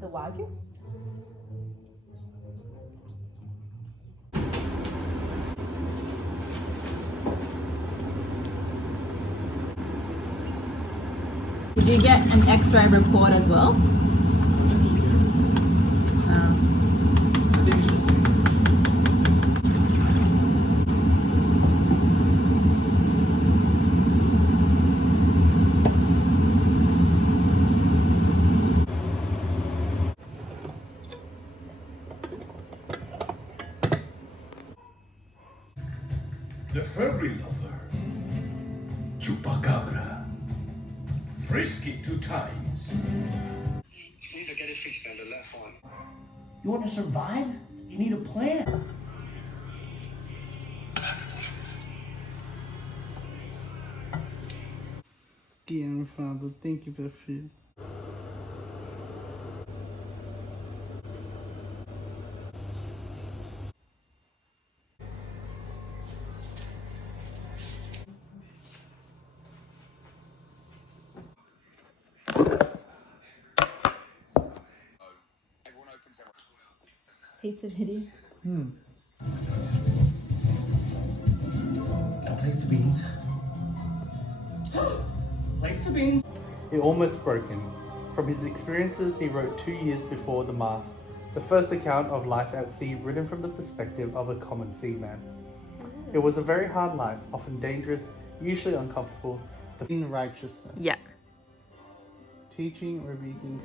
the Wagyu. Did you get an X-ray report as well? The furry lover, chupacabra, frisky 2 times. You need to get it fixed on the left one. You want to survive? You need a plan. Dear Father, thank you for food. Pizza video. And place the beans. Place the beans. It almost broke him. From his experiences, he wrote 2 years before the mast, the first account of life at sea written from the perspective of a common seaman. It was a very hard life, often dangerous, usually uncomfortable. In righteousness. Yeah. Teaching, rebuking.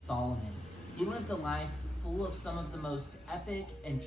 Solomon. He lived a life full of some of the most epic and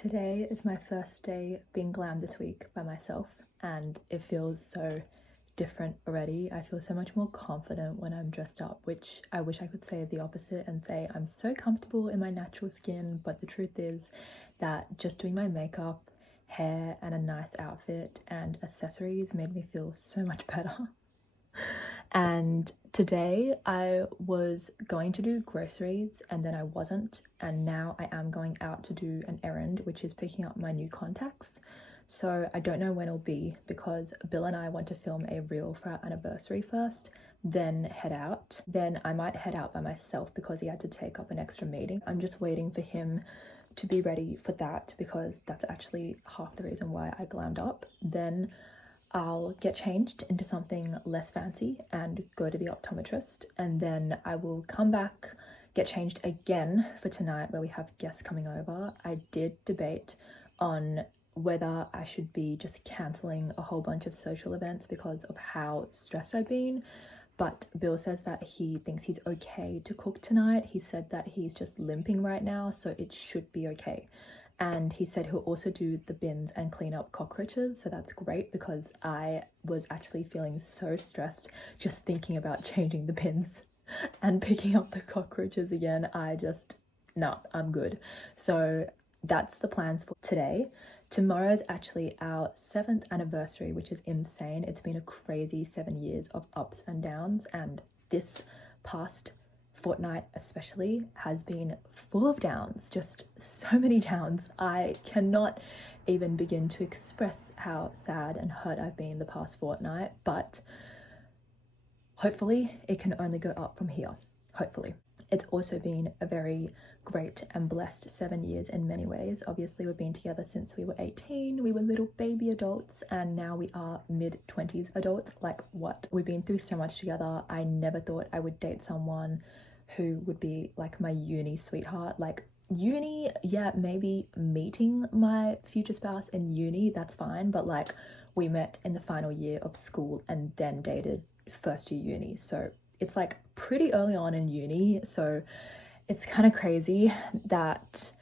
Today is my first day being glam this week by myself, and it feels so different already. I feel so much more confident when I'm dressed up, which I wish I could say the opposite and say I'm so comfortable in my natural skin, but the truth is that just doing my makeup, hair, and a nice outfit and accessories made me feel so much better. And today I was going to do groceries and then I wasn't, and now I am going out to do an errand, which is picking up my new contacts. So I don't know when it'll be because Bill and I want to film a reel for our anniversary first, then head out. Then I might head out by myself because he had to take up an extra meeting. I'm just waiting for him to be ready for that because that's actually half the reason why I glammed up. Then I'll get changed into something less fancy and go to the optometrist, and then I will come back, get changed again for tonight where we have guests coming over. I did debate on whether I should be just cancelling a whole bunch of social events because of how stressed I've been, but Bill says that he thinks he's okay to cook tonight. He said that he's just limping right now, so it should be okay. And he said he'll also do the bins and clean up cockroaches, so that's great because I was actually feeling so stressed just thinking about changing the bins and picking up the cockroaches again. I just no, I'm good. So that's the plans for today. Tomorrow's actually our 7th anniversary, which is insane. It's been a crazy 7 years of ups and downs, and this past fortnight especially has been full of downs, just so many downs. I cannot even begin to express how sad and hurt I've been the past fortnight, but hopefully it can only go up from here. Hopefully. It's also been a very great and blessed 7 years in many ways. Obviously, we've been together since we were 18. We were little baby adults, and now we are mid-20s adults. Like, what? We've been through so much together. I never thought I would date someone who would be like my uni sweetheart. Like, uni, yeah, maybe meeting my future spouse in uni, that's fine, but like, we met in the final year of school and then dated first year uni. So it's like pretty early on in uni, so it's kind of crazy that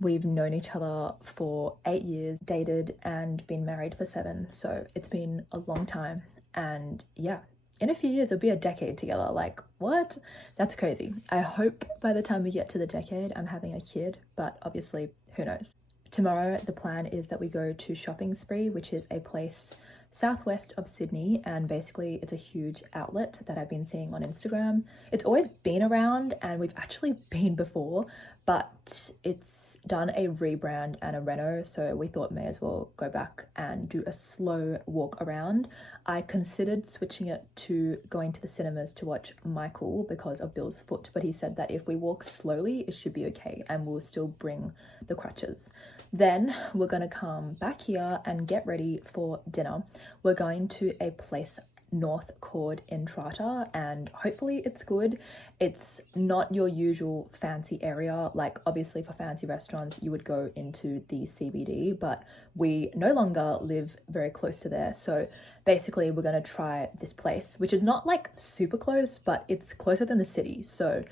we've known each other for 8 years, dated and been married for 7. So it's been a long time, and yeah, in a few years it'll be a decade together. Like, what? That's crazy. I hope by the time we get to the decade I'm having a kid, but obviously who knows. Tomorrow the plan is that we go to Shopping Spree, which is a place southwest of Sydney, and basically it's a huge outlet that I've been seeing on Instagram. It's always been around and we've actually been before, but it's done a rebrand and a reno, so we thought may as well go back and do a slow walk around. I considered switching it to going to the cinemas to watch Michael because of Bill's foot, but he said that if we walk slowly it should be okay and we'll still bring the crutches. Then we're gonna come back here and get ready for dinner. We're going to a place North Chord in Trotter, and hopefully it's good. It's not your usual fancy area. Like, obviously for fancy restaurants you would go into the CBD, but we no longer live very close to there. So basically we're gonna try this place, which is not like super close, but it's closer than the city. So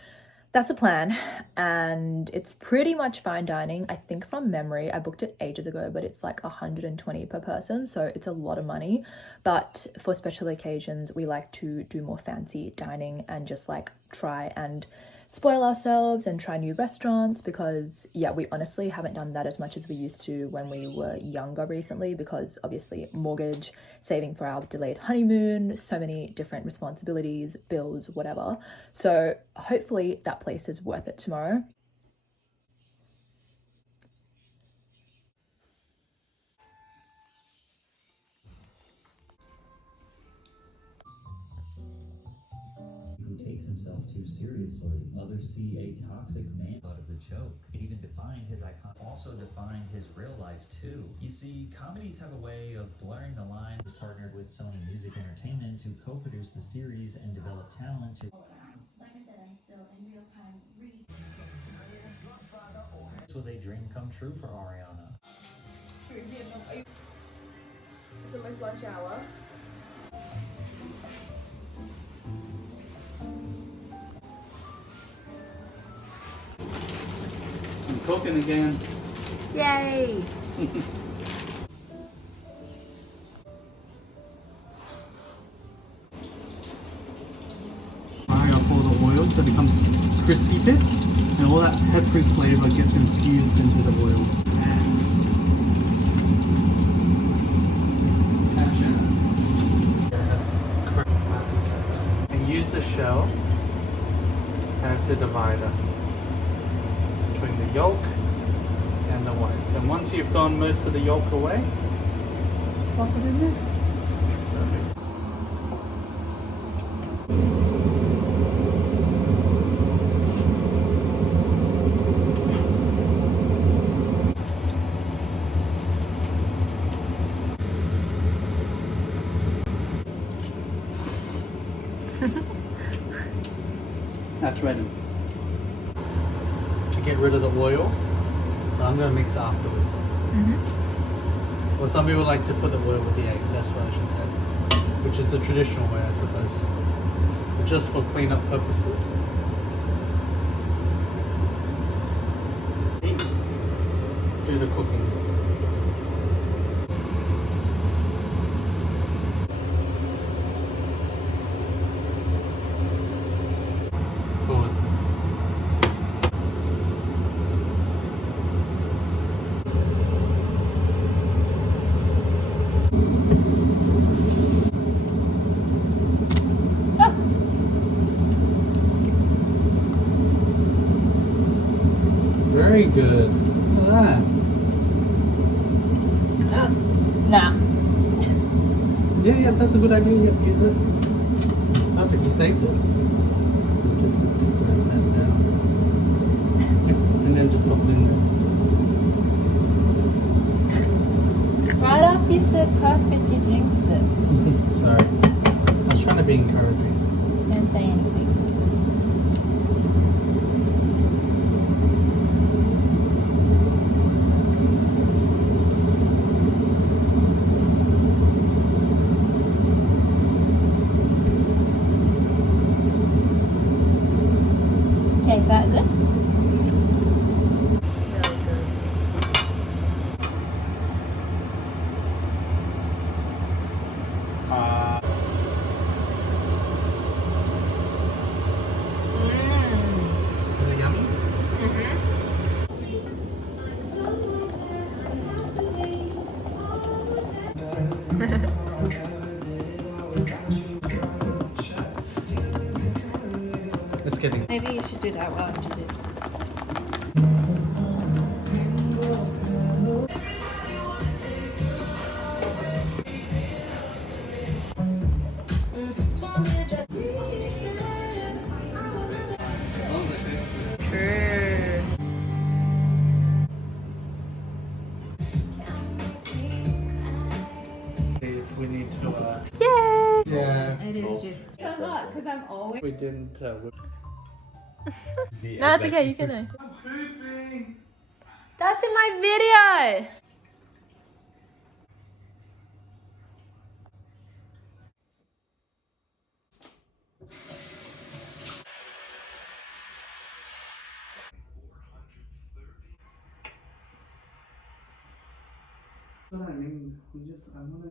that's a plan, and it's pretty much fine dining. I think from memory, I booked it ages ago, but it's like 120 per person, so it's a lot of money. But for special occasions, we like to do more fancy dining and just like try and spoil ourselves and try new restaurants, because yeah, we honestly haven't done that as much as we used to when we were younger recently, because obviously mortgage, saving for our delayed honeymoon, so many different responsibilities, bills, whatever. So hopefully that place is worth it tomorrow. Who takes himself too seriously. Others see a toxic man out of the joke. It even defined his icon, also defined his real life too. You see, comedies have a way of blurring the lines. Partnered with Sony Music Entertainment to co-produce the series and develop talent to... Like I said, I still in real time read. This was a dream come true for Ariana. It's almost lunch hour. I'm cooking again. Yay! Firing up all the oil so it becomes crispy bits, and all that peppery flavor gets infused into the oil. And use the shell as the divider between the yolk and the whites. And once you've gone most of the yolk away, just plop it in there. Perfect. That's ready. To get rid of the oil, so I'm going to mix afterwards. Well, some people like to put the oil with the egg, that's what I should say. Which is the traditional way, I suppose. But just for cleanup purposes. Do the cooking. good. Look at that. Nah. Yeah, that's a good idea. Use it. Perfect, you saved it. Just write that down. And then just pop it in there. Right after you said perfect, you jinxed it. Sorry. I was trying to be encouraging. Don't say anything. Okay, is that good? Is it yummy? Just kidding. Maybe you should do that while I do this. True. If we need to, Yay! yeah. It is just a lot because I'm always. We didn't, No, it's okay. You can know. That's in my video. What I mean, I wanna.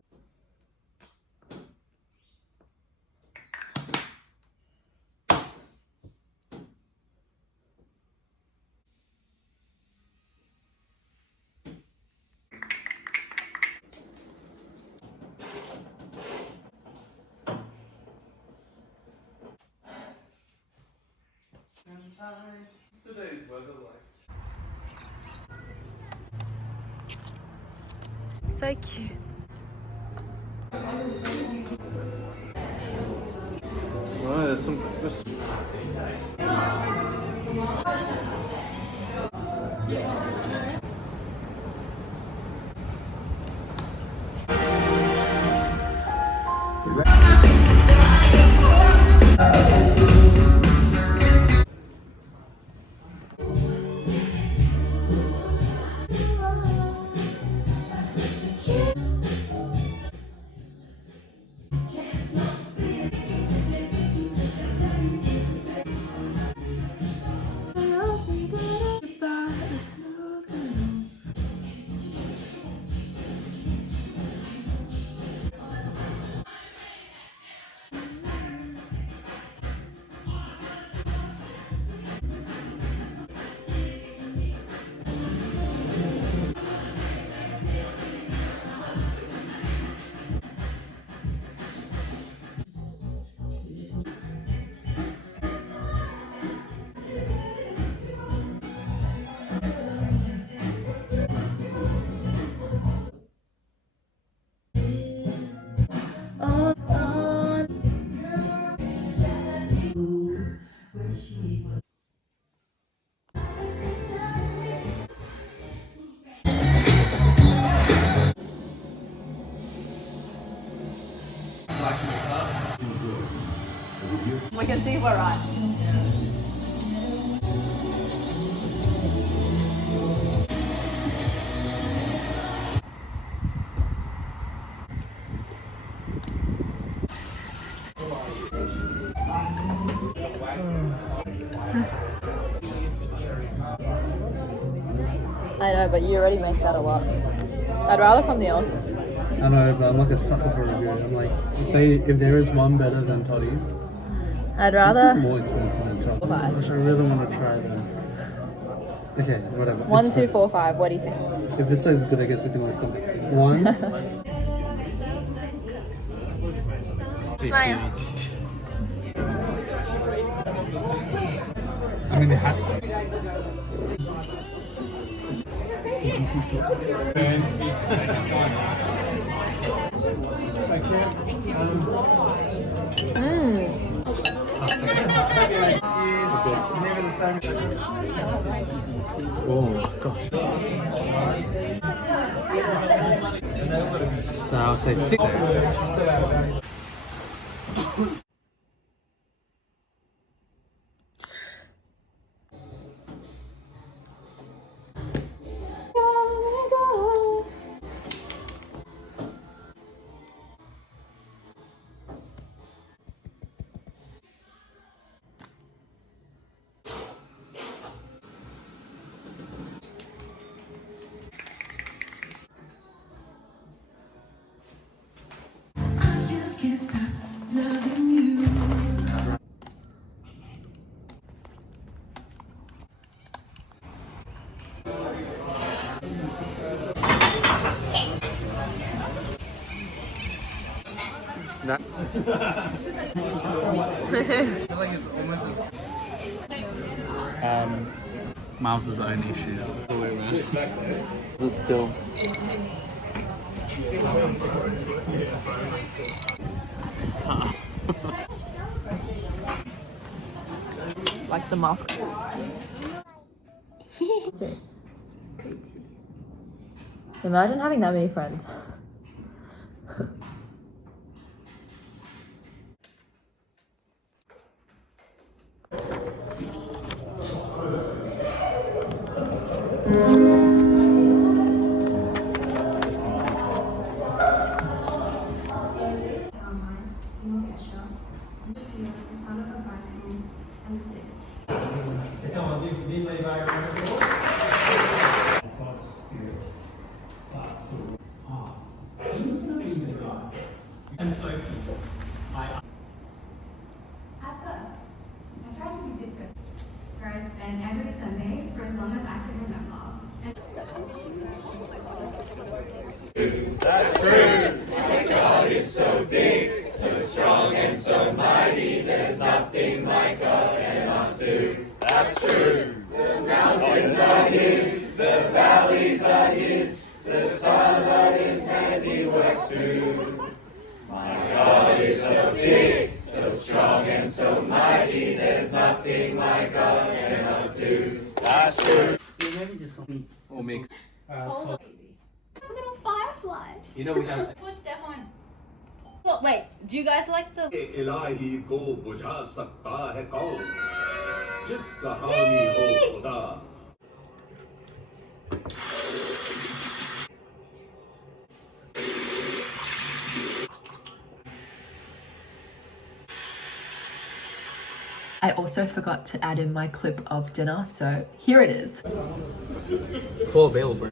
Today's weather like? So cute. Right, there's some. We can see we're right. I know, but you already make that a lot. I'd rather something else. I know, but I'm like a sucker for review. I'm like, if there is one better than Toddy's, I'd this rather is more expensive than Toddy's, which I really want to try though. Okay, whatever. 1, It's 2, fine. 4, 5. What do you think? If this place is good, I guess we can always come back. 1. Smile. I mean, it has to. Oh gosh. So I'll say 6. That I feel like it's almost as Miles's own issues. The way around. It's still Like the mask. Imagine having that many friends. At first, I tried to be different, where I spent every Sunday for as long as I could remember. And maybe just something or mix. crazy. Look at all fireflies. You know we have. What's Stefan? Wait, do you guys like the इलाही को बुझा सकता है कौन जिसका हामी हो खुदा I also forgot to add in my clip of dinner, so here it is. Full available.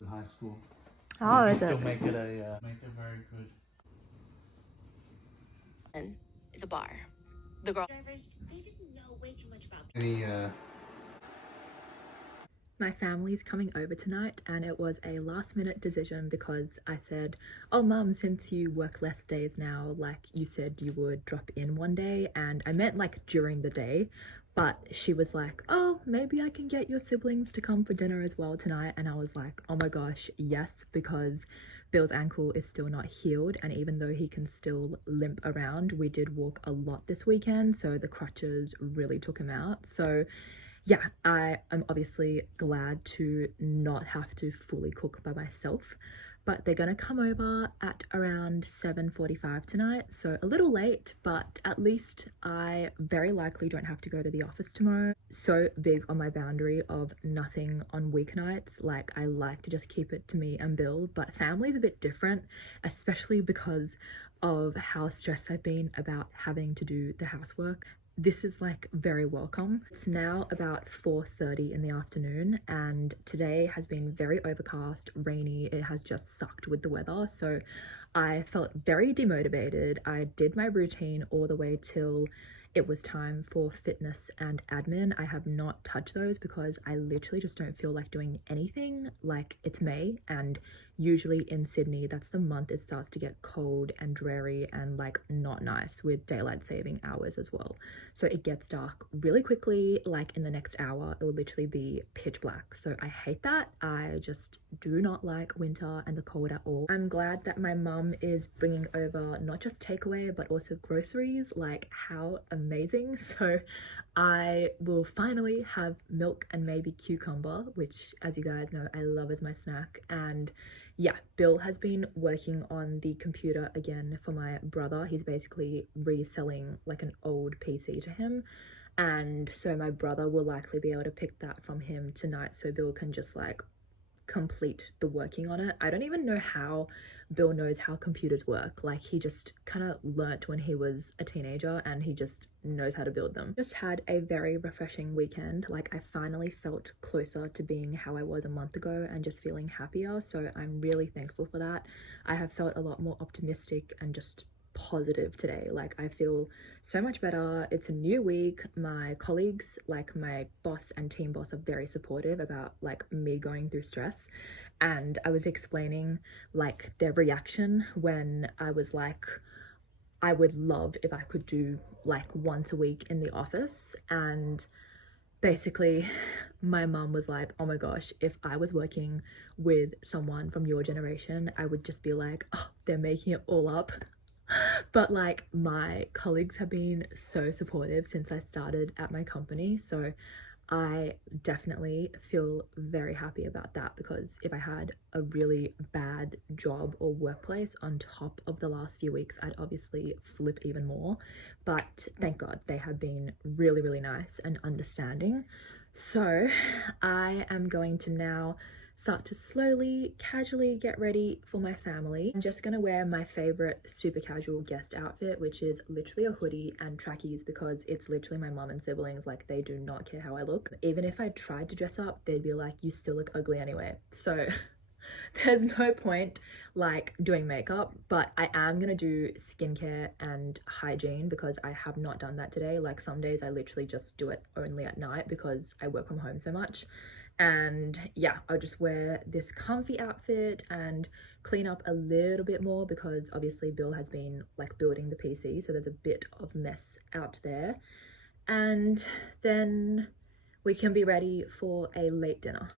In high school. Oh, You is still it? make it a very good. It's a bar. The girl. Drivers, they just know way too much about Any My family's coming over tonight, and it was a last minute decision because I said, oh mum, since you work less days now, like you said you would drop in one day, and I meant like during the day, but she was like, oh, maybe I can get your siblings to come for dinner as well tonight. And I was like, oh my gosh, yes, because Bill's ankle is still not healed, and even though he can still limp around, we did walk a lot this weekend, so the crutches really took him out. So yeah, I am obviously glad to not have to fully cook by myself, but they're gonna come over at around 7:45 tonight, so a little late, but at least I very likely don't have to go to the office tomorrow. So big on my boundary of nothing on weeknights, like I like to just keep it to me and Bill, but family's a bit different, especially because of how stressed I've been about having to do the housework. This is like very welcome. It's now about 4:30 in the afternoon, and today has been very overcast, rainy. It has just sucked with the weather, so I felt very demotivated. I did my routine all the way till it was time for fitness and admin. I have not touched those because I literally just don't feel like doing anything. Like, it's May, and usually in Sydney, that's the month it starts to get cold and dreary and like not nice, with daylight saving hours as well. So it gets dark really quickly. Like in the next hour, it will literally be pitch black. So I hate that. I just do not like winter and the cold at all. I'm glad that my mum is bringing over not just takeaway, but also groceries. Like, how amazing. So I will finally have milk and maybe cucumber, which, as you guys know, I love as my snack. And yeah, Bill has been working on the computer again for my brother. He's basically reselling like an old PC to him. And so my brother will likely be able to pick that from him tonight, so Bill can just like complete the working on it. I don't even know how Bill knows how computers work. Like, he just kind of learnt when he was a teenager and he just knows how to build them. Just had a very refreshing weekend. Like, I finally felt closer to being how I was a month ago and just feeling happier, so I'm really thankful for that. I have felt a lot more optimistic and just positive today. Like, I feel so much better. It's a new week. My colleagues, like my boss and team boss, are very supportive about like me going through stress. And I was explaining like their reaction when I was like, I would love if I could do like once a week in the office. And basically my mum was like, oh my gosh, if I was working with someone from your generation, I would just be like, oh, they're making it all up. But like, my colleagues have been so supportive since I started at my company, so I definitely feel very happy about that, because if I had a really bad job or workplace on top of the last few weeks, I'd obviously flip even more. But thank God they have been really, really nice and understanding. So I am going to now start to slowly, casually get ready for my family. I'm just gonna wear my favorite super casual guest outfit, which is literally a hoodie and trackies, because it's literally my mom and siblings. Like, they do not care how I look. Even if I tried to dress up, they'd be like, you still look ugly anyway. So there's no point like doing makeup, but I am gonna do skincare and hygiene because I have not done that today. Like, some days I literally just do it only at night because I work from home so much. And yeah, I'll just wear this comfy outfit and clean up a little bit more, because obviously Bill has been like building the PC, so there's a bit of mess out there. And then we can be ready for a late dinner.